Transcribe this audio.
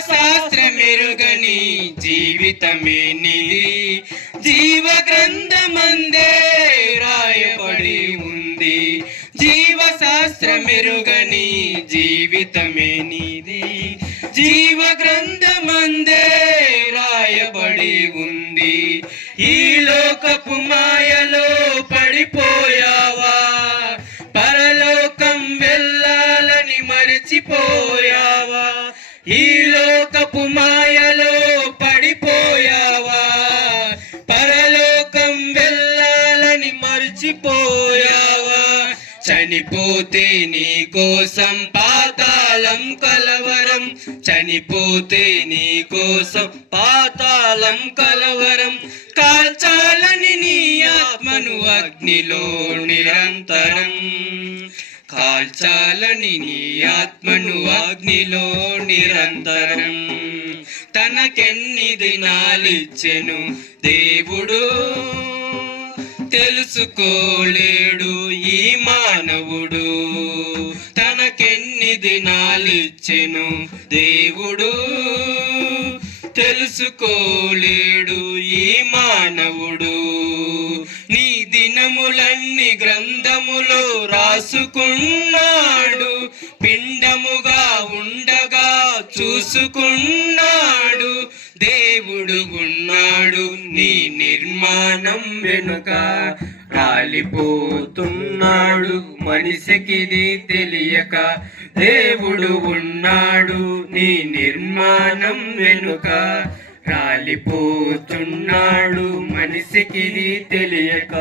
శాస్త్రమెరుగని జీవితమే నిధి. జీవ గ్రంథమందే రాయబడి ఉంది. జీవ శాస్త్రమెరుగని జీవితమే నిధి. జీవ గ్రంథమందే రాయబడి ఉంది. ఈ లోకపు మాయలో పడిపోయావా? పరలోకం వెళ్ళాలని మరచిపోయావా లోకపు మాయలో పడిపోయావా? పరలోకం వెళ్ళాలని మర్చిపోయావా? చనిపోతే నీ కోసం పాతాళం కలవరం. చనిపోతే నీ కోసం పాతాళం కలవరం. కాల్చాలని నీ ఆత్మను అగ్నిలో నిరంతరం. కాల్చాలని నీ ఆత్మను అగ్నిలో నిరంతరం. తనకెన్ని దినాలిచ్చెను దేవుడు? తెలుసుకోలేడు ఈ మానవుడు. తనకెన్ని దినాలిచ్చెను దేవుడు? తెలుసుకోలేడు ఈ మానవుడు. నీ దినములన్నీ గ్రంథములో రాసుకున్నాడు పిండముగా ఉండగా చూసుకున్నాడు. దేవుడు ఉన్నాడు నీ నిర్మాణం వెనుక రాలిపోతున్నాడు. మనిషికిది తెలియక దేవుడు ఉన్నాడు నీ నిర్మాణం వెనుక రాలిపోతున్నాడు. మనిషికిది తెలియక